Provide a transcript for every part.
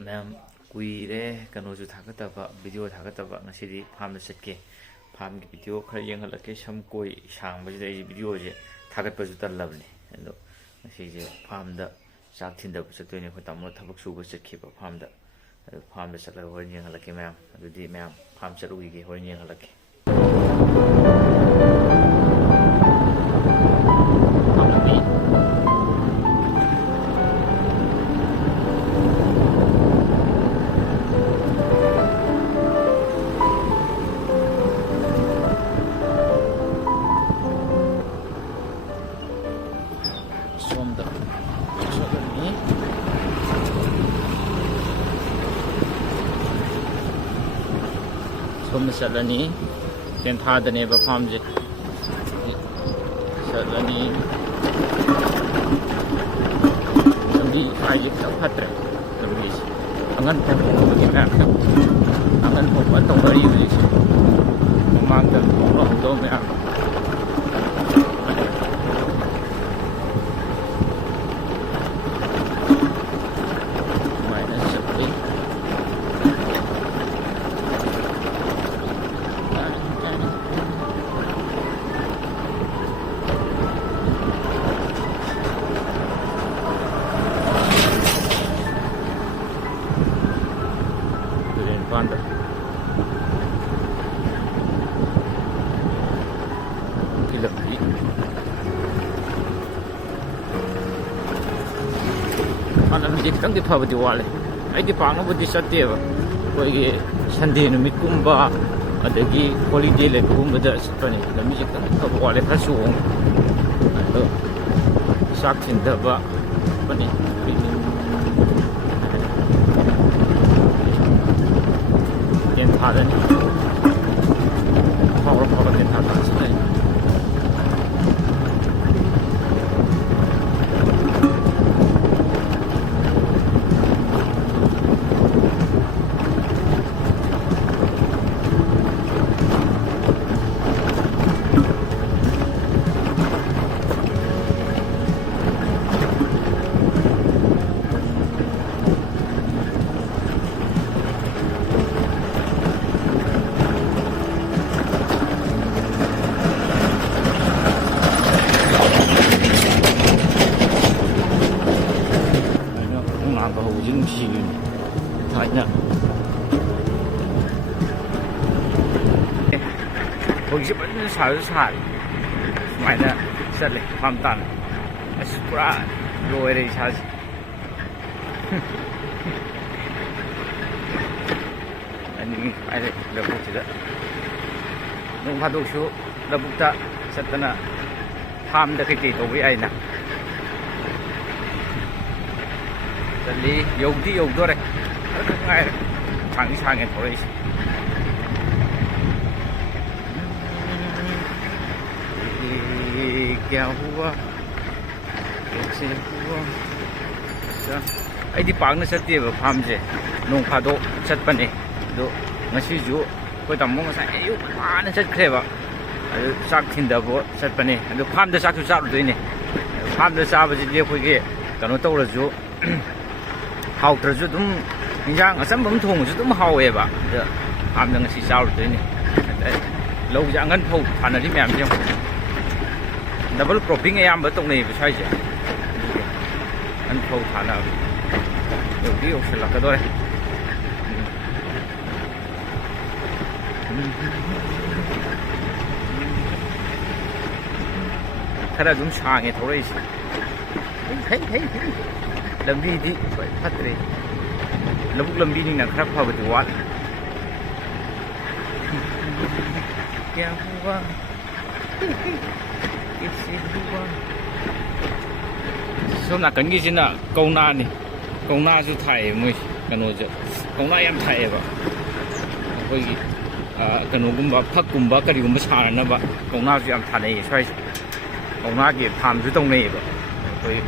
Ma'am, kuire kanoju thagataba video thagataba ngasidi farm da chatke farm ki video khara yengalake sam koi sang ba jai video je thagat pa ju tar labne ado ngasi je farm da chak thinda bu chatoi ne ko tamno thabak su ba chatke ba farm da chatla hor yengalake ma'am adudi ma'am farm charu gi hor yengalake Somda Salani, then Hada Neva Farms Salani, somebody I get a patra, the reason. I'm going to give back. I'm going to put what the very is among them, don't matter. Kitang di phabadi wale ai di pangna budi sateva koi Sunday numit kumba adagi holiday le kumba da sapani lami kitang phabadi wale thasu ado sak thinda ba pani yen thadani power yen thadani Hồi trước vẫn xài mày nè rất là hoàn toàn super rồi đây sao anh ai đây được một chút đó nông phát đồ số là bút ta rất là tham được cái gì đối với anh nè rất là dùng thì dùng thôi đây rất ngay thằng sang thôi kya hua kaise hua sa ai di pang na sati ba pham je nong pha do chat pa ne do ngasi ju ko tam mo sa ayu pa na chat khre ba adu sak thin da bo chat pa ne adu pham da sak su sa ru ne pham da sa ba ji je khoi ge kano to la ju hau tra ju dum injang asam bam thong ju dum hau e ba da pham da ngasi sa ru ne lâu dạ ngân phâu thằng này đi mềm chứ double cropping em ở tông này phải sai chứ ngân phâu thằng nào đầu tiên sẽ là cái đó đây cái đó đúng sang nghe thôi thấy làm đi đi phải phát đi làm đi nhưng là khác phao bị quá kya hua kaise hua som na kan gi jina kauna ni kauna ju thai moi kano je kauna yam thai ba koi gi kano gumba phak gumba kari gumba sa na ba kauna ju yam thanai sai kauna gi pham ju tong nei ba koi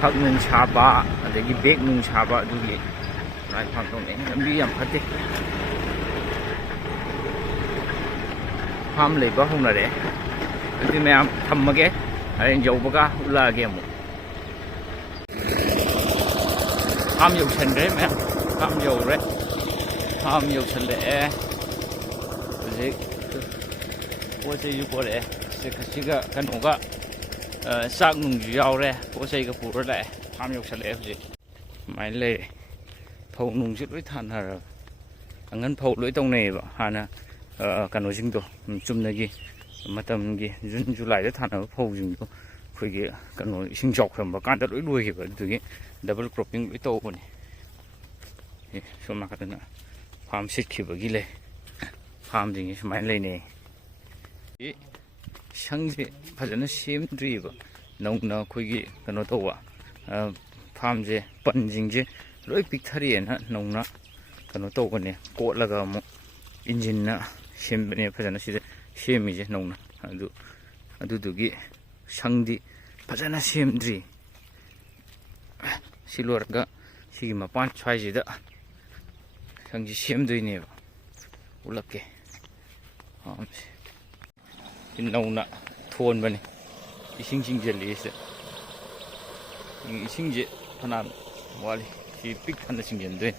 phak nung cha ba adagi bek nung cha ba du gi nai pham tong nei lambi yam phatte farm lấy bao hôm nào đấy, thì mẹ thầm mà cái, anh dầu bơ cá là cái một, farm dầu sen đấy mẹ, farm ꯌꯧꯔꯦ farm ꯌꯧꯁꯜꯂꯛꯑꯦ ꯍꯧꯖꯤꯛ ꯄꯣꯠ ꯆꯩꯁꯨ ꯄꯣꯔꯛꯑꯦ ꯁꯤꯒ ꯀꯩꯅꯣꯒ ꯆꯥꯛ ꯅꯨꯡꯁꯨ ꯌꯥꯎꯔꯦ ꯄꯣꯠ ꯆꯩꯒ ꯄꯨꯔ ꯂꯥꯛꯑꯦ ꯐꯥꯝ ꯌꯧꯁꯜꯂꯛꯑꯦ ꯍꯧꯖꯤꯛ ꯁꯨꯃꯥꯏꯅ ꯂꯩꯔꯦ ꯐꯧ ꯅꯨꯡꯁꯨ ꯂꯣꯏ ꯊꯥꯅꯔꯕ ꯑꯉꯟ ꯐꯧ ꯂꯣꯏ ꯇꯧꯅꯩꯌꯦꯕ ꯍꯥꯟꯅ ꯀꯩꯅꯣꯁꯤꯡꯗꯣ ꯆꯨꯝꯅꯒꯤ ꯃꯇꯝꯒꯤ ꯖꯨꯟ ꯖꯨꯂꯥꯏꯗ ꯊꯥꯅꯕ ꯐꯧꯁꯤꯡꯗꯣ ꯑꯩꯈꯣꯏꯒꯤ ꯀꯩꯅꯣ ꯏꯁꯤꯡ ꯆꯥꯎꯈ꯭ꯔꯝꯕ ꯀꯥꯟꯗ ꯂꯣꯏ ꯂꯣꯏꯈꯤꯕ ꯑꯗꯨꯗꯨꯒꯤ ꯗꯕꯜ ꯀ꯭ꯔꯣꯞꯄꯤꯡ ꯂꯣꯏ ꯇꯧꯕꯅꯦ ꯁꯣꯝ ꯅꯥꯀꯟꯗꯅ ꯐꯥꯝ ꯁꯤꯠꯈꯤꯕꯒꯤ ꯂꯩ ꯐꯥꯝꯁꯤꯡꯁꯦ ꯁꯨꯃꯥꯏꯅ ꯂꯩꯅꯩ ꯁꯪꯁꯦ ꯐꯖꯅ ꯁꯦꯝꯗ꯭ꯔꯤꯑꯕ ꯅꯧꯅ ꯑꯩꯈꯣꯏꯒꯤ ꯀꯩꯅꯣ ꯇꯧꯕ ꯐꯥꯝꯁꯦ ꯄꯟꯁꯤꯡꯁꯦ ꯂꯣꯏ ꯄꯤꯛꯊꯔꯛꯑꯦꯅ ꯅꯧꯅ ꯀꯩꯅꯣ ꯇꯧꯕꯅꯦ ꯀꯣꯠꯂꯒ ꯑꯃꯨꯛ ꯏꯟꯖꯤꯟꯅ ꯁꯦꯝꯕꯅꯦ ꯐꯖꯅ ꯁꯤꯗ ꯁꯦꯝꯃꯤꯁꯦ ꯅꯧꯅ ꯑꯗꯨꯗꯨꯒꯤ ꯁꯪꯗꯤ ꯐꯖꯅ ꯁꯦꯝꯗ꯭ꯔꯤ ꯁꯤ ꯂꯣꯏꯔꯒ ꯁꯤꯒꯤ ꯃꯄꯥꯟ ꯁ꯭ꯋꯥꯏꯁꯤꯗ ꯁꯪꯁꯤ ꯁꯦꯝꯗꯣꯏꯅꯦꯕ ꯎꯠꯂꯛꯀꯦ ꯁꯤ ꯅꯧꯅ ꯊꯣꯟꯕꯅꯤ ꯏꯁꯤꯡ ꯆꯤꯡꯁꯤꯜꯂꯤ ꯁꯤꯗ ꯏꯁꯤꯡꯁꯦ ꯐꯅꯌꯥꯝ ꯋꯥꯠꯂꯤ ꯁꯤ ꯄꯤꯛ ꯊꯟꯅ ꯆꯤꯡꯁꯤꯟꯗꯣꯏꯅꯤ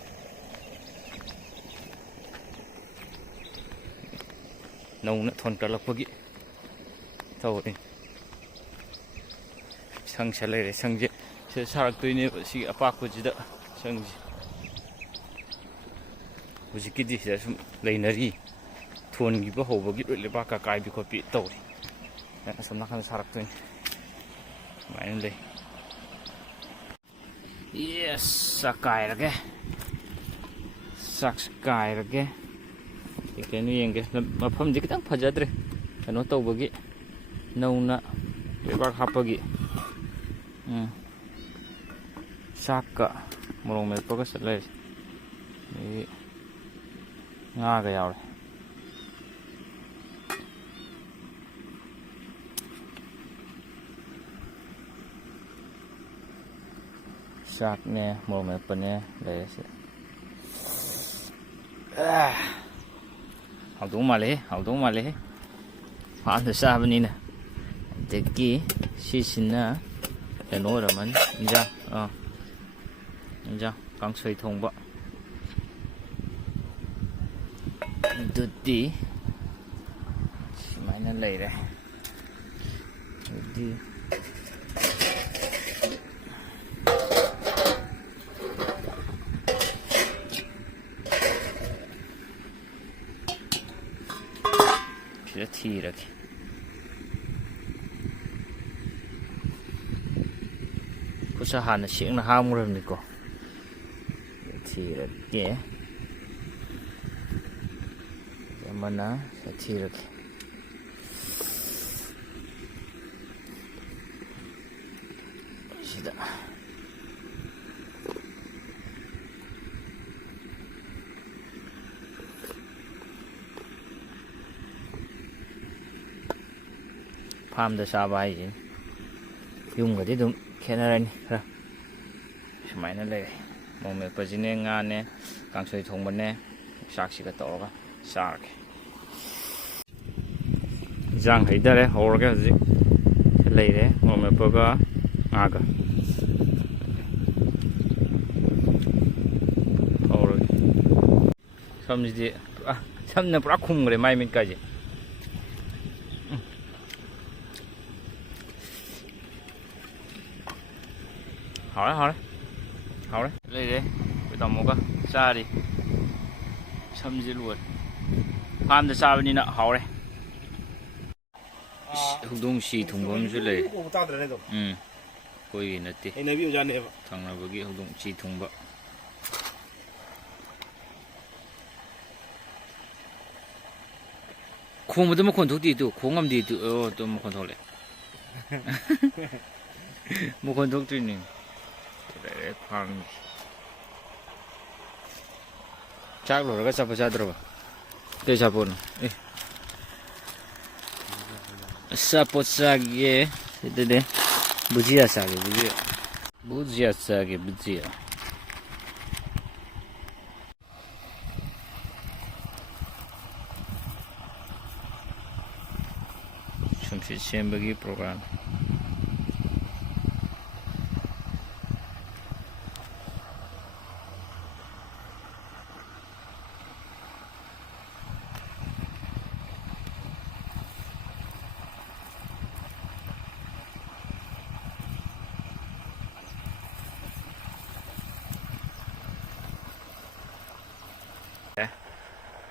ꯅꯧꯅ ꯊꯣꯟꯀꯠꯂꯛꯄꯒꯤ ꯇꯧꯔꯤ ꯁꯪꯁꯦ ꯂꯩꯔꯦ ꯁꯪꯁꯦ ꯁꯤꯗ ꯁꯥꯔꯛꯇꯣꯏꯅꯦꯕ ꯁꯤꯒꯤ ꯑꯄꯥꯛꯄꯁꯤꯗ ꯁꯪꯁꯦ ꯍꯧꯖꯤꯛꯀꯤꯗꯤ ꯁꯤꯗ ꯁꯨꯝ ꯂꯩꯅꯔꯤ ꯊꯣꯟꯈꯤꯕ ꯍꯧꯕꯒꯤ ꯂꯣꯏ ꯂꯩꯕꯥꯛꯀ ꯀꯥꯏꯕꯤ ꯈꯣꯠꯄꯤ ꯇꯧꯔꯤ ꯑꯁꯣꯝ ꯅꯥꯀꯟꯗ ꯁꯥꯔꯛꯇꯣꯏꯅꯤ ꯁꯨꯃꯥꯏꯅ ꯂꯩ ꯆꯥꯛ ꯀꯥꯏꯔꯒꯦ ꯆꯥꯛꯁꯦ ꯀꯥꯏꯔꯒꯦ ꯀꯩꯅꯣ ꯌꯦꯡꯒꯦ ꯃꯐꯝꯁꯦ ꯈꯤꯇꯪ ꯐꯖꯗ꯭ꯔꯦ ꯀꯩꯅꯣ ꯇꯧꯕꯒꯤ ꯅꯧꯅ ꯂꯩꯕꯥꯛ ꯍꯥꯞꯄꯒꯤ ꯆꯥꯛꯀ ꯃꯣꯔꯣꯛ ꯃꯦꯠꯄꯒ ꯆꯠꯂꯦ ꯑꯗꯒꯤ ꯉꯥꯒ ꯌꯥꯎꯔꯦ ꯆꯥꯛꯅꯦ ꯃꯣꯔꯣꯛ ꯃꯦꯠꯄꯅꯦ ꯂꯩꯔꯦ ꯁꯤꯗ ꯍꯥꯎꯗꯧ ꯃꯥꯜꯂꯦꯍꯦ ꯐꯥꯝꯗ ꯆꯥꯕꯅꯤꯅ ꯑꯗꯒꯤ ꯁꯤꯁꯤꯅ ꯀꯩꯅꯣ ꯑꯣꯏꯔꯝꯃꯅꯤ ꯏꯟꯖꯥꯡ ꯀꯥꯡꯁꯣꯏ ꯊꯣꯡꯕ ꯑꯗꯨꯗꯤ ꯁꯨꯃꯥꯏꯅ ꯂꯩꯔꯦ ꯑꯗꯨꯗꯤ ꯁꯤꯗ ꯊꯤꯔꯒꯦ ꯈꯨꯠꯁꯥ ꯍꯥꯟꯅ ꯁꯦꯡꯅ ꯍꯥꯝꯃꯨꯔꯕꯅꯤꯀꯣ ꯊꯤꯔꯒꯦ ꯑꯃꯅ ꯊꯤꯔꯒꯦ ꯁꯤꯗ ꯐꯥꯝꯗ ꯆꯥꯕ ꯍꯥꯏꯁꯦ ꯌꯨꯝꯒꯗꯤ ꯑꯗꯨꯝ ꯈꯦꯠꯅꯔꯅꯤ ꯈꯔ ꯁꯨꯃꯥꯏꯅ ꯂꯩꯔꯦ ꯃꯣꯔꯣꯛ ꯃꯦꯠꯄꯁꯤꯅꯦ ꯉꯥꯅꯦ ꯀꯥꯡꯁꯣꯏ ꯊꯣꯡꯕꯅꯦ ꯆꯥꯛꯁꯤꯒ ꯇꯧꯔꯒ ꯆꯥꯔꯒꯦ ꯏꯟꯖꯥꯡ ꯍꯩꯊꯔꯦ ꯍꯧꯔꯒꯦ ꯍꯧꯖꯤꯛ ꯂꯩꯔꯦ ꯃꯣꯔꯣꯛ ꯃꯦꯠꯄꯒ ꯉꯥꯒ ꯍꯧꯔꯒꯦ ꯁꯝꯁꯤꯗꯤ ꯁꯝꯅ ꯄꯨꯔꯥ ꯈꯨꯝꯈ꯭ꯔꯦ ꯃꯥꯏ ꯃꯤꯠꯀꯥꯏꯁꯦ ꯍꯥꯎꯔꯦ ꯂꯩꯔꯦ ꯑꯩꯈꯣꯏ ꯇꯥꯃꯣꯒ ꯆꯥꯔꯤ ꯁꯝꯁꯦ ꯂꯣꯏꯔꯦ ꯐꯥꯝꯗ ꯆꯥꯕꯅꯤꯅ ꯍꯥꯎꯔꯦ ꯍꯧꯗꯣꯡ ꯁꯤ ꯊꯨꯡꯕ ꯑꯃꯁꯨ ꯂꯩ ꯑꯩꯈꯣꯏꯒꯤ ꯅꯠꯇꯦ ꯊꯪꯅꯕꯒꯤ ꯍꯧꯗꯣꯡ ꯁꯤ ꯊꯨꯡꯕ ꯈꯣꯡꯕꯗ ꯃꯈꯣꯟ ꯊꯣꯛꯇꯦ ꯇꯨ ꯈꯣꯡꯉꯝꯗꯦ ꯇꯨ ꯇꯨ ꯃꯈꯣꯟ ꯊꯣꯛꯂꯛꯑꯦ ꯃꯈꯣꯟ ꯊꯣꯛꯇ꯭ꯔꯤꯅꯤ ꯐꯥꯝꯒꯤ ꯆꯥꯛ ꯂꯣꯏꯔꯒ ꯑꯆꯥꯄꯣꯠ ꯆꯥꯗ꯭ꯔꯕ ꯀꯩ ꯑꯆꯥꯄꯣꯠꯅꯣ ꯑꯆꯥꯄꯣꯠ ꯆꯥꯒꯦ ꯁꯤꯗꯗꯤ ꯕꯨꯖꯤꯌꯥ ꯆꯥꯒꯦ ꯕꯨꯖꯤꯌꯥ ꯁꯨꯝꯁꯤꯠ ꯁꯦꯝꯕꯒꯤ ꯄ꯭ꯔꯣꯒ꯭ꯔꯥꯝ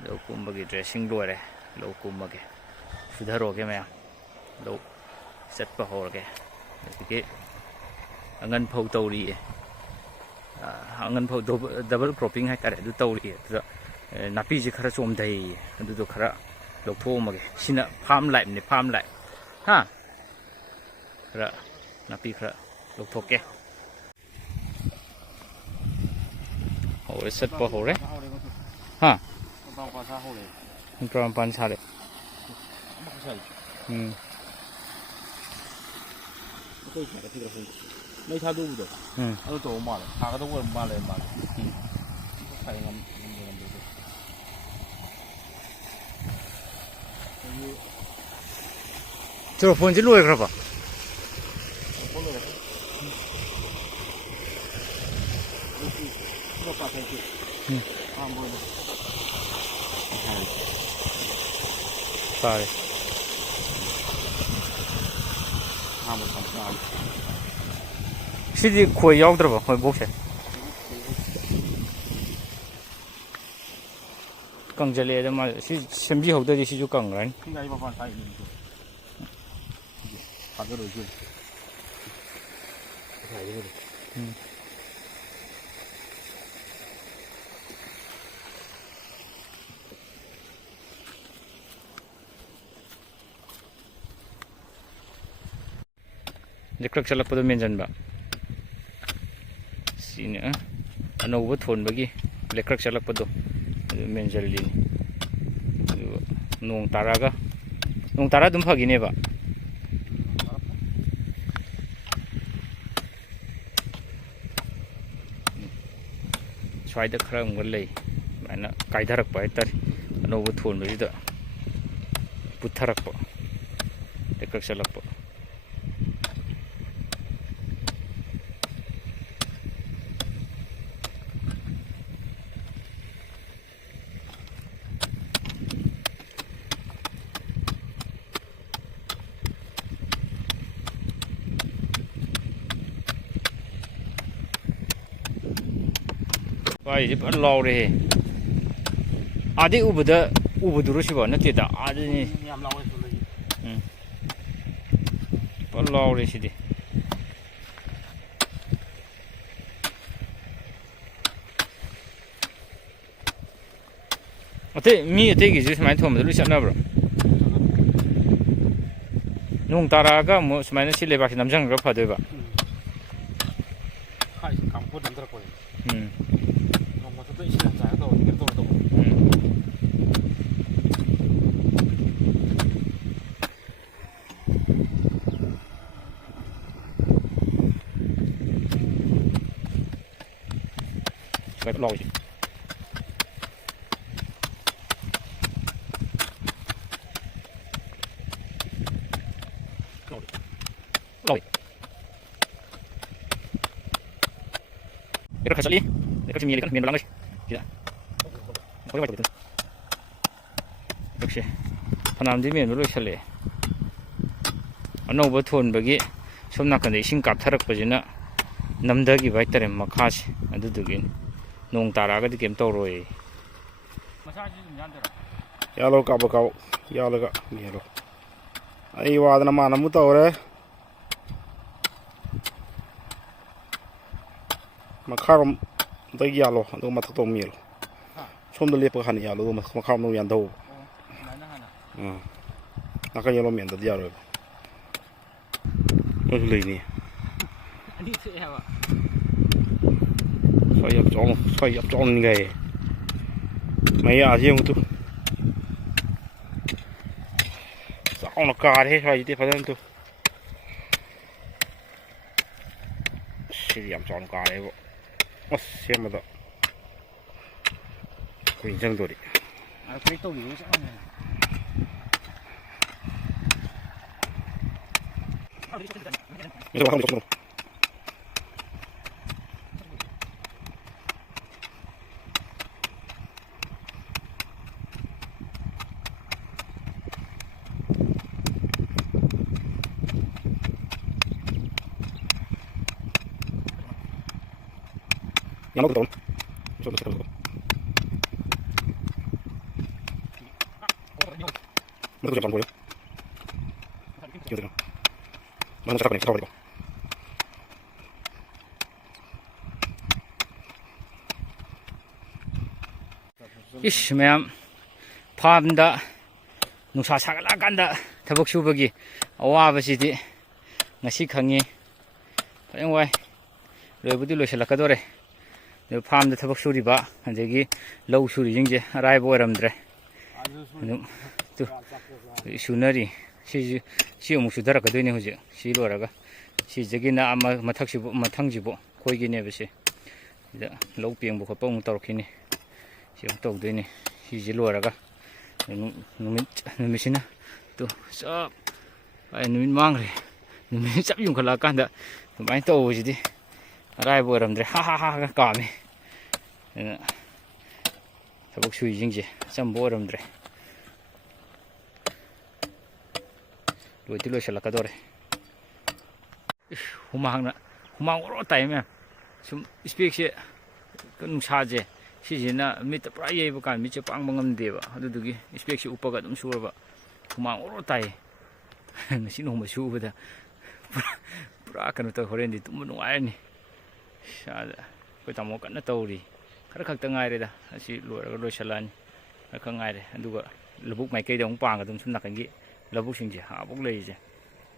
ꯂꯧ ꯀꯨꯝꯕꯒꯤ ꯗ꯭ꯔꯦꯁꯤꯡ ꯂꯣꯏꯔꯦ ꯂꯧ ꯀꯨꯝꯃꯒꯦ ꯁꯨꯙꯔꯣꯒꯦ ꯃꯌꯥꯝ ꯂꯧ ꯆꯠꯄ ꯍꯧꯔꯒꯦ ꯑꯗꯒꯤ ꯑꯉꯟ ꯐꯧ ꯇꯧꯔꯤꯌꯦ ꯑꯉꯟ ꯐꯧ ꯗꯕꯜ ꯀ꯭ꯔꯣꯞꯄꯤꯡ ꯍꯥꯏꯇꯥꯔꯦ ꯑꯗꯨ ꯇꯧꯔꯤꯌꯦ ꯑꯗꯨꯗ ꯅꯥꯄꯤꯁꯦ ꯈꯔ ꯆꯣꯝꯊꯩꯌꯦ ꯑꯗꯨꯗꯣ ꯈꯔ ꯂꯧꯊꯣꯛꯑꯝꯃꯒꯦ ꯁꯤꯅ ꯐꯥꯔꯝ ꯂꯥꯏꯐꯅꯦ ꯐꯥꯔꯝ ꯂꯥꯏꯐ ꯈꯔ ꯅꯥꯄꯤ ꯈꯔ ꯂꯧꯊꯣꯛꯀꯦ ꯍꯧꯔꯦ ꯆꯠꯄ ꯍꯧꯔꯦ ꯃꯄꯥꯟ ꯁꯥꯔꯦ ꯃꯩ ꯊꯥꯗꯣꯛꯎꯕꯗꯣ ꯑꯗꯨ ꯇꯧꯕ ꯃꯥꯜꯂꯦ ꯊꯥꯒꯗꯧꯕ ꯃꯥꯜꯂꯦ ꯆꯨꯔꯐꯣꯟꯁꯤ ꯂꯣꯏꯈ꯭ꯔꯕ ꯐꯔꯦ ꯁꯤꯗꯤ ꯈꯣꯏ ꯌꯥꯎꯗ꯭ꯔꯕ ꯈꯣꯏ ꯕꯣꯛꯁꯦ ꯀꯪꯁꯤꯜꯂꯛꯑꯦꯗ ꯃꯥ ꯁꯤ ꯁꯦꯝꯕꯤꯍꯧꯗ꯭ꯔꯗꯤ ꯁꯤꯁꯨ ꯀꯪꯈ꯭ꯔꯅꯤ ꯂꯩꯀ꯭ꯔꯛ ꯆꯠꯂꯛꯄꯗꯣ ꯃꯦꯟꯁꯤꯟꯕ ꯁꯤꯅ ꯑꯅꯧꯕ ꯊꯣꯟꯕꯒꯤ ꯂꯩꯀ꯭ꯔꯛ ꯆꯠꯂꯛꯄꯗꯣ ꯑꯗꯨ ꯃꯦꯟꯁꯤꯜꯂꯤꯅꯤ ꯑꯗꯨꯒ ꯅꯣꯡ ꯇꯥꯔꯛꯑꯒ ꯅꯣꯡ ꯇꯥꯔ ꯑꯗꯨꯝ ꯐꯈꯤꯅꯦꯕ ꯁ꯭ꯋꯥꯏꯗ ꯈꯔ ꯑꯃꯨꯛ ꯂꯩ ꯑꯗꯨꯃꯥꯏꯅ ꯀꯥꯏꯊꯔꯛꯄ ꯍꯥꯏꯇꯥꯔꯦ ꯑꯅꯧꯕ ꯊꯣꯟꯕꯁꯤꯗ ꯄꯨꯊꯔꯛꯄ ꯂꯩꯀ꯭ꯔꯛ ꯆꯠꯂꯛꯄ ꯋꯥꯏꯁꯦ ꯐꯖꯅ ꯂꯥꯎꯔꯦꯍꯦ ꯑꯥꯗꯩ ꯎꯕꯗꯨꯔꯣ ꯁꯤꯕꯣ ꯅꯠꯇꯦꯗ ꯑꯥꯗꯅꯤ ꯐꯖꯅ ꯂꯥꯎꯔꯦ ꯁꯤꯗꯤ ꯃꯤ ꯑꯇꯩꯒꯤꯁꯨ ꯁꯨꯃꯥꯏꯅ ꯊꯣꯟꯕꯗ ꯂꯣꯏ ꯆꯠꯅꯕ꯭ꯔꯣ ꯅꯣꯡ ꯇꯥꯔꯛꯑꯒ ꯑꯃꯨꯛ ꯁꯨꯃꯥꯏꯅ ꯁꯤ ꯂꯩꯕꯥꯛꯁꯤ ꯅꯝꯁꯤꯟꯈ꯭ꯔꯒ ꯐꯗꯣꯏꯕ ꯂꯥꯎꯏ 이렇게 살리 이렇게 미는 거 역시 하나님들이 면으로 살리 어느버 톤በ기 som 나간데 이신 깝타럭버지나 남다기 바이터레 마카시 아두두긴 농 따라가도 게임 떠로이 야로 까버까고 야로가 미로 아이 와드나 마나무 떠오래 마카롬 더기 야로 너 마탁도 미로 솜도 레퍼 하니 야로 너 마카롬 노 얀도 아까 야로 면도 야로 무슨 일이니 아니 세야와 xoay ập tròn nghề mấy à riêng tu sao nó cà thế xoay tiếp phải không tu xí ập tròn cà đấy bộ xem mà đó quỳnh chân rồi đi cái tôi hiểu sao này không nó có tốn Nó cứ chậm rồi. Chưa được. Mà nó sẽ cái này 이씨 매암 파암다 농사 사갈라간다 더벅 수벅이 어와버시디 ngasi khangi ayong wai loibudi loisalakadore no farm da thabak suri ba anjegi low suri jingje rai bo ramdre tu sunari si mu sudara kadoni huje si loraga si jegina ama mathaksi mathangjibo koigine bese da low piang bu khapa mu torkhini si tawdeni si ji loraga numisina tu sa ai numin mangre numin chap yung khala kanda mai to jidi rai bo ramdre ha ha ha ka me thabak sui jingje cham bo ramdre loi salakadore humang oro tai me sum speak se kan saje sijina mit pra ye ba kan mi che pang bangam de ba adugi speak se upaga dum surba humang oro tai nasi no ma su ba da pura kanu ta horen di tum nuai ni sha ko tamo kan na tawri khar khak ta ngai re da asi lora lo salan ka ngai re aduga lubuk mai kai dong pang dum sun nakan gi lubuk sing je ha buk lei je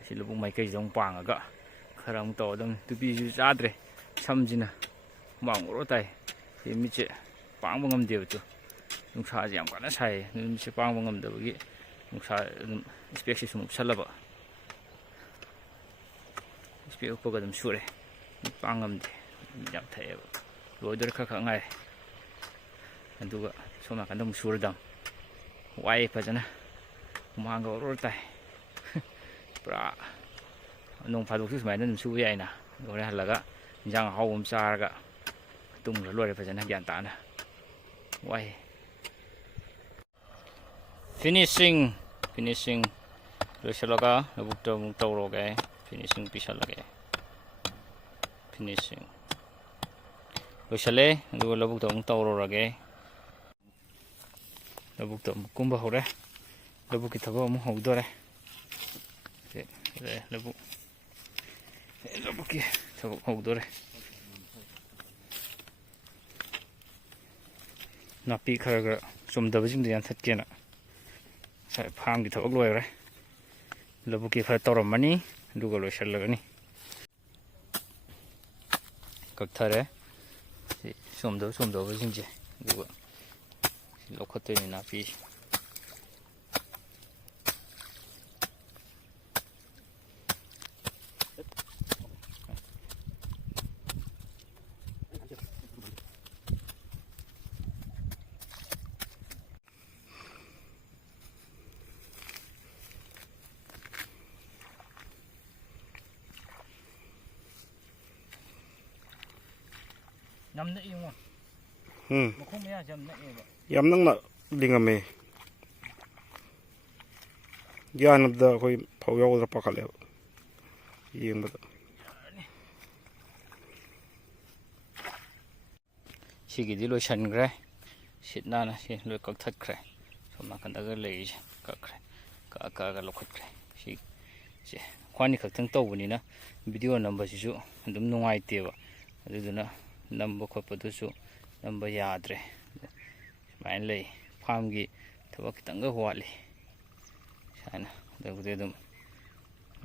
asi lubuk mai kai dong pang ga kharam to dum tu bi ju cha dre samjina mang ro tai si mi che pang bangam de chu nung sa jam kana sai mi che pang bangam de gi nung sa species sum salaba speak upaga dum sure pangam de jam thai lo dor kha ngai aduga soma kan dum sur dam wai phajana mang go ro tai pra nong phadok su mai nan su yai na go re halaga jang hawum saraga tum lo re phajana gyan ta na wai finishing lo shaloga lobuk to ro ge finishing pisalage finishing lo shale do lobuk to ro rage lobuk to kumba hore lobuk ki thabo mu hogdore lobuk ki thabo hogdore napi kharaga somdaba jing de yan thatkena sai pham ki thabo loire lobuk ki khar toramani duga lo shalagani kakthare somdaba jingje duga lokhote ni napi namna yung makhum ya jam na eba yam nang na lingame yan da koi phau yaw da pakale yeng da sigi di lo shan gre sit na na si lo kak that kre soma kan da ga lei ka kre ka lo khat kre si je khwani khak tang to buni na video number si su dum nungai te ba aduna number khop du su number yadre mai lei farm gi thaba kitang ga hwali sana da bu de dum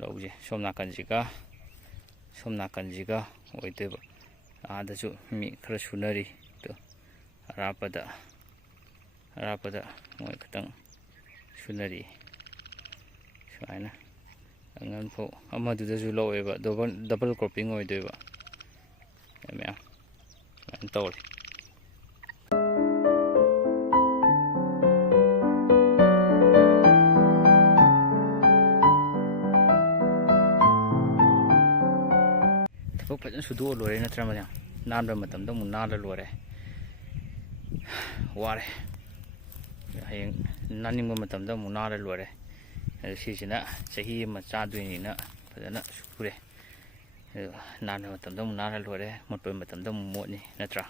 lo je somna kan jiga oi te ba ada su mi khara sunari to rapada moi kitang sunari sana angan pho amadu da su lo e ba double cropping oi de ba ya anh tôi thabak phajana sudu lore na trama ya nan ra matam da mun na la lore ware hayeng naning matam da mun na la lore si sina sahi ma cha dui na phajana sure nan matam da mun na la lore mot pe matam da mun mo ni natra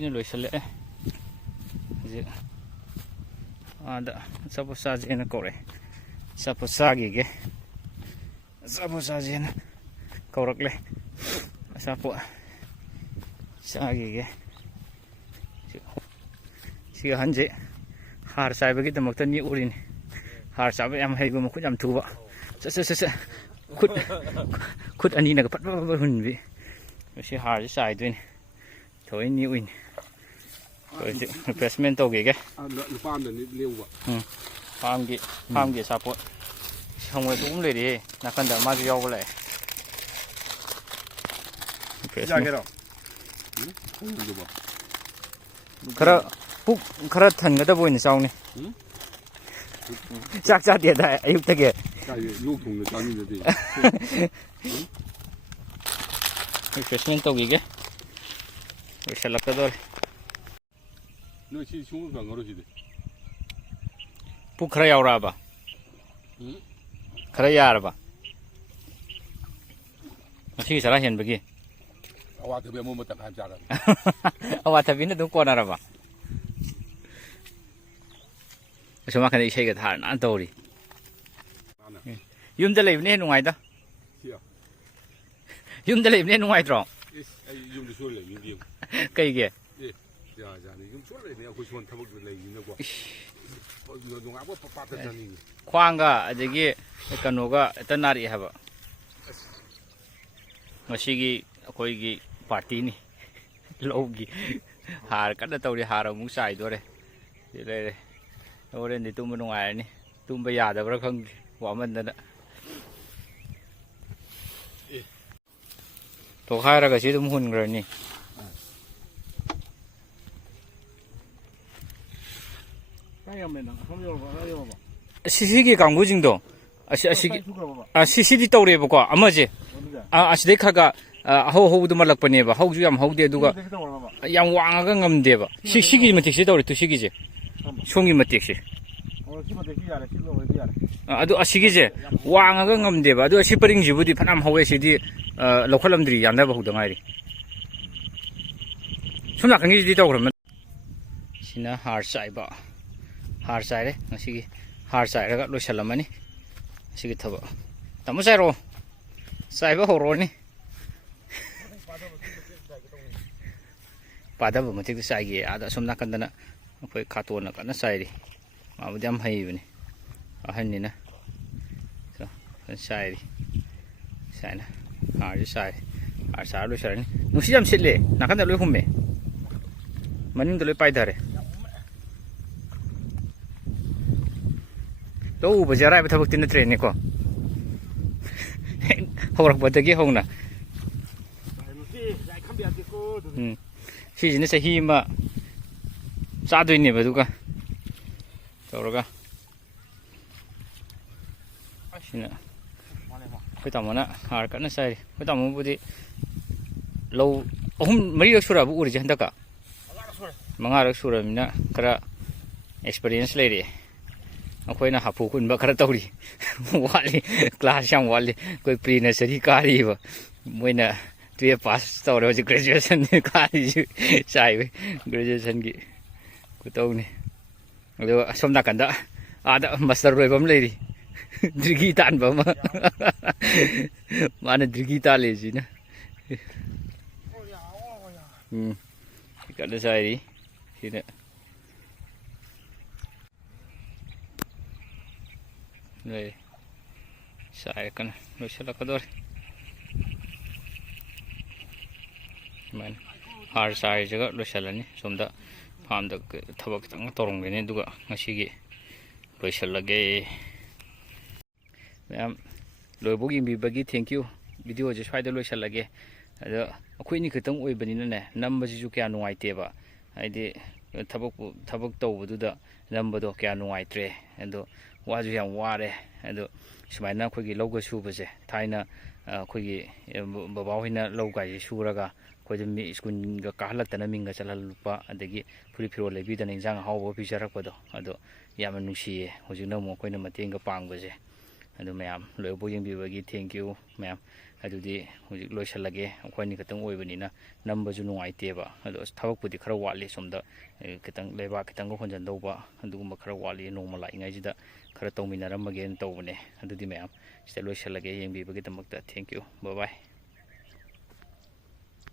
ꯂꯣꯏꯅ ꯂꯣꯏꯁꯤꯜꯂꯛꯑꯦ ꯍꯧꯖꯤꯛ ꯑꯥꯗ ꯑꯆꯥꯄꯣꯠ ꯆꯥꯁꯦꯅ ꯀꯧꯔꯛꯑꯦ ꯑꯆꯥꯄꯣꯠ ꯆꯥꯈꯤꯒꯦ ꯑꯆꯥꯄꯣꯠ ꯆꯥꯁꯦꯅ ꯀꯧꯔꯛꯂꯦ ꯑꯆꯥꯄꯣꯠ ꯆꯥꯈꯤꯒꯦ ꯁꯤ ꯑꯍꯟꯁꯦ ꯍꯥꯔ ꯆꯥꯏꯕꯒꯤꯗꯃꯛꯇ ꯅꯦꯛꯎꯔꯤꯅꯤ ꯍꯥꯔ ꯆꯥꯕ ꯌꯥꯝ ꯍꯩꯕ ꯃꯈꯨꯠ ꯌꯥꯝ ꯊꯨꯕ ꯆꯠ ꯈꯨꯠ ꯑꯅꯤꯅꯒ ꯐꯠ ꯍꯨꯟꯕꯤ ꯁꯤ ꯍꯥꯔꯁꯦ ꯆꯥꯏꯗꯣꯏꯅꯤ ꯊꯑꯣꯏ ꯅꯦꯛꯎꯏꯅꯤ ꯍꯧꯖꯤꯛ ꯔꯤꯐ꯭ꯔꯦꯁꯃꯦꯟ ꯇꯧꯈꯤꯒꯦ ꯐꯥꯝꯒꯤ ꯑꯆꯥꯄꯣꯠ ꯍꯪꯉꯣꯏ ꯊꯣꯛꯑꯝ ꯂꯩꯔꯤꯍꯦ ꯅꯥꯀꯟꯗ ꯃꯥꯁꯨ ꯌꯥꯎꯕ ꯂꯥꯛꯑꯦ ꯈꯔ ꯊꯟꯒꯗꯕ ꯑꯣꯏꯅ ꯆꯥꯎꯅꯤ ꯆꯥꯛ ꯆꯥꯗꯦꯗ ꯑꯌꯨꯛꯇꯒꯤ ꯔꯤꯐ꯭ꯔꯦꯁꯃꯦꯟ ꯇꯧꯈꯤꯒꯦ ꯂꯣꯏꯁꯤꯜꯂꯛꯀꯗꯧꯔꯦ ꯄꯨꯛ ꯈꯔ ꯌꯥꯎꯔꯛꯑꯕ ꯈꯔ ꯌꯥꯔꯕ ꯉꯁꯤꯒꯤ ꯆꯔꯥ ꯍꯦꯟꯕꯒꯤ ꯑꯋꯥꯊꯕꯤꯅ ꯑꯗꯨꯝ ꯀꯣꯟꯅꯔꯕ ꯑꯁꯣꯝ ꯅꯥꯀꯟꯗ ꯏꯁꯩꯒ ꯊꯥꯔ ꯅꯥꯟ ꯇꯧꯔꯤ ꯌꯨꯝꯗ ꯂꯩꯕꯅ ꯍꯦꯟꯅ ꯅꯨꯡꯉꯥꯏꯗ ꯌꯨꯝꯗ ꯂꯩꯕꯅ ꯍꯦꯟꯅ ꯅꯨꯡꯉꯥꯏꯇ꯭ꯔꯣ ꯀꯩꯒꯤ ꯈ꯭ꯋꯥꯡꯒ ꯑꯗꯒꯤ ꯀꯩꯅꯣꯒ ꯍꯦꯛꯇ ꯅꯥꯔꯛꯑꯦ ꯍꯥꯏꯕ ꯉꯁꯤꯒꯤ ꯑꯩꯈꯣꯏꯒꯤ ꯄꯥꯔꯇꯤꯅꯤ ꯂꯧꯒꯤ ꯍꯥꯔ ꯀꯟꯅ ꯇꯧꯔꯤ ꯍꯥꯔ ꯑꯃꯨꯛ ꯆꯥꯏꯗꯣꯔꯦ ꯁꯤ ꯂꯩꯔꯦ ꯍꯣꯔꯦꯟꯗꯤ ꯇꯨꯝꯕ ꯅꯨꯡꯉꯥꯏꯔꯅꯤ ꯇꯨꯝꯕ ꯌꯥꯗꯕ꯭ꯔꯥ ꯈꯪꯗꯦ ꯋꯥꯃꯟꯗꯅ ꯇꯣꯈꯥꯏꯔꯒ ꯁꯤ ꯑꯗꯨꯝ ꯍꯨꯟꯈ꯭ꯔꯅꯤ ꯁꯤꯒꯤ ꯀꯥꯡꯕꯨꯁꯤꯡꯗꯣ ꯁꯤꯗꯤ ꯇꯧꯔꯦꯕꯀꯣ ꯑꯃꯁꯦ ꯑꯁꯤꯗꯩ ꯈꯔ ꯑꯍꯧꯕꯗꯣ ꯃꯜꯂꯛꯄꯅꯦꯕ ꯍꯧꯁꯨ ꯌꯥꯝ ꯍꯧꯗꯦ ꯑꯗꯨꯒ ꯌꯥꯝ ꯋꯥꯡꯉꯒ ꯉꯝꯗꯦꯕ ꯁꯤꯒꯤ ꯃꯇꯦꯛꯁꯦ ꯇꯧꯔꯦ ꯁꯤꯒꯤꯁꯦ ꯁꯣꯝꯒꯤ ꯃꯇꯦꯛꯁꯦ ꯑꯗꯨ ꯑꯁꯤꯒꯤꯁꯦ ꯋꯥꯡꯉꯒ ꯉꯝꯗꯦꯕ ꯑꯗꯨ ꯑꯁꯤ ꯄꯔꯤꯡꯁꯤꯕꯨꯗꯤ ꯐꯅꯌꯥꯝ ꯍꯧꯋꯦ ꯁꯤꯗꯤ ꯂꯧꯈꯠꯂꯝꯗ꯭ꯔꯤ ꯌꯥꯟꯊꯕ ꯍꯧꯗ ꯉꯥꯏꯔꯤ ꯁꯣꯝ ꯅꯥꯀꯟꯒꯤꯁꯤꯗꯤ ꯇꯧꯈ꯭ꯔꯕꯅꯤ ꯁꯤꯅ ꯍꯥꯔ ꯆꯥꯏꯕ ꯍꯥꯔ ꯆꯥꯏꯔꯦ ꯉꯁꯤꯒꯤ ꯍꯥꯔ ꯆꯥꯏꯔꯒ ꯂꯣꯏꯁꯤꯜꯂꯝꯃꯅꯤ ꯁꯤꯒꯤ ꯊꯕꯛ ꯇꯥꯃꯣ ꯆꯥꯏꯔꯛꯑꯣ ꯆꯥꯏꯕ ꯍꯧꯔꯛꯑꯣꯅꯤ ꯄꯥꯗꯕ ꯃꯇꯤꯛꯇ ꯆꯥꯏꯒꯦ ꯑꯥꯗ ꯑꯁꯣꯝ ꯅꯥꯀꯟꯗꯅ ꯑꯩꯈꯣꯏ ꯈꯥꯇꯣꯟꯅ ꯀꯟꯅ ꯆꯥꯏꯔꯤ ꯃꯥꯕꯨꯗꯤ ꯌꯥꯝ ꯍꯩꯕꯅꯤ ꯑꯍꯟꯅꯤꯅ ꯆꯥꯏꯔꯤ ꯁꯥꯏꯅ ꯍꯥꯔꯁꯨ ꯆꯥꯏꯔꯤ ꯍꯥꯔ ꯆꯥꯔ ꯂꯣꯏꯁꯤꯜꯂꯅꯤ ꯅꯨꯡꯁꯤꯠ ꯌꯥꯝ ꯁꯤꯠꯂꯦ ꯅꯥꯀꯟꯗ ꯂꯣꯏ ꯍꯨꯝꯃꯦ ꯃꯅꯤꯡꯗ ꯂꯣꯏ ꯄꯥꯏꯊꯔꯦ ꯂꯧ ꯎꯕꯁꯦ ꯑꯔꯥꯏꯕ ꯊꯕꯛꯇꯤ ꯅꯠꯇ꯭ꯔꯦꯅꯦꯀꯣ ꯍꯧꯔꯛꯄꯗꯒꯤ ꯍꯧꯅ ꯁꯤꯁꯤꯅ ꯆꯍꯤ ꯑꯃ ꯆꯥꯗꯣꯏꯅꯦꯕ ꯑꯗꯨꯒ ꯇꯧꯔꯒ ꯁꯤꯅ ꯑꯩꯈꯣꯏ ꯇꯥꯃꯣꯅ ꯍꯥꯔ ꯀꯟꯅ ꯆꯥꯏꯔꯤ ꯑꯩꯈꯣꯏ ꯇꯥꯃꯣꯕꯨꯗꯤ ꯂꯧ ꯃꯔꯤꯔꯛ ꯁꯨꯔꯛꯑꯕ ꯎꯔꯤꯁꯦ ꯍꯟꯗꯛꯀ 5ꯔꯛ ꯁꯨꯔꯕꯅꯤꯅ ꯈꯔ ꯑꯦꯛꯁꯄꯤꯔꯤꯌꯦꯟꯁ ꯂꯩꯔꯛꯑꯦ ꯑꯩꯈꯣꯏꯅ ꯍꯥꯐꯨ ꯈꯨꯟꯕ ꯈꯔ ꯇꯧꯔꯤ ꯋꯥꯠꯂꯤ ꯀ꯭ꯂꯥꯁ ꯌꯥꯝ ꯋꯥꯠꯂꯤ ꯑꯩꯈꯣꯏ ꯄ꯭ꯔꯤ ꯅꯔꯁꯔꯤ ꯀꯥꯔꯤꯕ ꯃꯣꯏꯅ 12 ꯄꯥꯁ ꯇꯧꯔꯦ ꯍꯧꯖꯤꯛ ꯒ꯭ꯔꯦꯖꯨꯑꯦꯁꯟ ꯀꯥꯔꯤꯁꯤ ꯆꯥꯏꯕ ꯒ꯭ꯔꯦꯖꯨꯑꯦꯁꯟꯒꯤ ꯈꯨꯇꯧꯅꯤ ꯑꯗꯨꯒ ꯑꯁꯣꯝ ꯅꯥꯀꯟꯗ ꯑꯥꯗ ꯃꯥꯁꯇꯔ ꯂꯣꯏꯕ ꯑꯃ ꯂꯩꯔꯤ ꯗ꯭ꯔꯤꯒꯤ ꯇꯥꯟꯕ ꯑꯃ ꯃꯥꯅ ꯗ꯭ꯔꯤꯒꯤ ꯇꯥꯜꯂꯤꯁꯤꯅ ꯀꯟꯅ ꯆꯥꯏꯔꯤ ꯁꯤꯅ ꯂꯩ ꯆꯥꯏꯔ ꯀꯟꯅ ꯂꯣꯏꯁꯤꯜꯂꯛꯀꯗꯧꯔꯦ ꯁꯨꯃꯥꯏꯅ ꯍꯥꯔ ꯆꯥꯏꯔꯒ ꯂꯣꯏꯁꯤꯜꯂꯅꯤ ꯁꯣꯝꯗ ꯐꯥꯝꯗ ꯊꯕꯛ ꯈꯤꯇꯪ ꯇꯧꯔꯝꯒꯅꯤ ꯑꯗꯨꯒ ꯉꯁꯤꯒꯤ ꯂꯣꯏꯁꯤꯜꯂꯒꯦ ꯃꯌꯥꯝ ꯂꯣꯏꯕꯧ ꯌꯦꯡꯕꯤꯕꯒꯤ ꯊꯦꯡꯀ꯭ꯌꯨ ꯚꯤꯗꯤꯑꯣꯁꯦ ꯁ꯭ꯋꯥꯏꯗ ꯂꯣꯏꯁꯤꯜꯂꯒꯦ ꯑꯗꯣ ꯑꯩꯈꯣꯏꯅꯤ ꯈꯛꯇꯪ ꯑꯣꯏꯕꯅꯤꯅꯅꯦ ꯅꯝꯕꯁꯤꯁꯨ ꯀꯌꯥ ꯅꯨꯡꯉꯥꯏꯇꯦꯕ ꯍꯥꯏꯗꯤ ꯊꯕꯛ ꯇꯧꯕꯗꯨꯗ ꯅꯝꯕꯗꯣ ꯀꯌꯥ ꯅꯨꯡꯉꯥꯏꯇ꯭ꯔꯦ ꯑꯗꯣ ꯋꯥꯁꯨ ꯌꯥꯝ ꯋꯥꯔꯦ ꯑꯗꯣ ꯁꯨꯃꯥꯏꯅ ꯑꯩꯈꯣꯏꯒꯤ ꯂꯧꯒ ꯁꯨꯕꯁꯦ ꯊꯥꯏꯅ ꯑꯩꯈꯣꯏꯒꯤ ꯕꯕꯥꯍꯣꯏꯅ ꯂꯧꯒꯥꯏꯁꯦ ꯁꯨꯔꯒ ꯑꯩꯈꯣꯏꯗ ꯁ꯭ꯀꯨꯜꯒ ꯀꯥꯍꯜꯂꯛꯇꯅ ꯃꯤꯡꯒ ꯆꯜꯍꯜꯂꯛꯄ ꯑꯗꯒꯤ ꯐꯨꯔꯤꯠ ꯐꯤꯔꯣꯜ ꯂꯩꯕꯤꯗꯅ ꯏꯟꯖꯥꯡ ꯑꯍꯥꯎꯕ ꯄꯤꯖꯔꯛꯄꯗꯣ ꯑꯗꯣ ꯌꯥꯝꯅ ꯅꯨꯡꯁꯤꯌꯦ ꯍꯧꯖꯤꯛꯅ ꯑꯃꯨꯛ ꯑꯩꯈꯣꯏꯅ ꯃꯇꯦꯡꯒ ꯄꯥꯡꯕꯁꯦ ꯑꯗꯨ ꯃꯌꯥꯝ ꯂꯣꯏꯕꯧ ꯌꯦꯡꯕꯤꯕꯒꯤ ꯊꯦꯡꯀ꯭ꯌꯨ ꯃꯌꯥꯝ ꯑꯗꯨꯗꯤ ꯍꯧꯖꯤꯛ ꯂꯣꯏꯁꯤꯜꯂꯒꯦ ꯑꯩꯈꯣꯏꯅꯤ ꯈꯛꯇꯪ ꯑꯣꯏꯕꯅꯤꯅ ꯅꯝꯕꯁꯨ ꯅꯨꯡꯉꯥꯏꯇꯦꯕ ꯑꯗꯣ ꯊꯕꯛꯄꯨꯗꯤ ꯈꯔ ꯋꯥꯠꯂꯤ ꯁꯣꯝꯗ ꯈꯤꯇꯪ ꯂꯩꯕꯥꯛ ꯈꯤꯇꯪꯒ ꯍꯣꯟꯖꯟꯗꯧꯕ ꯑꯗꯨꯒꯨꯝꯕ ꯈꯔ ꯋꯥꯠꯂꯤ ꯅꯣꯡꯃ ꯂꯥꯛꯏꯉꯩꯁꯤꯗ ꯈꯔ ꯇꯧꯃꯤꯟꯅꯔꯝꯃꯒꯦꯅ ꯇꯧꯕꯅꯦ ꯑꯗꯨꯗꯤ ꯃꯌꯥꯝ ꯁꯤꯗ ꯂꯣꯏꯁꯤꯜꯂꯒꯦ ꯌꯦꯡꯕꯤꯕꯒꯤꯗꯃꯛꯇ ꯊꯦꯡꯛ ꯌꯨ ꯕꯥꯏ ꯕꯥꯏ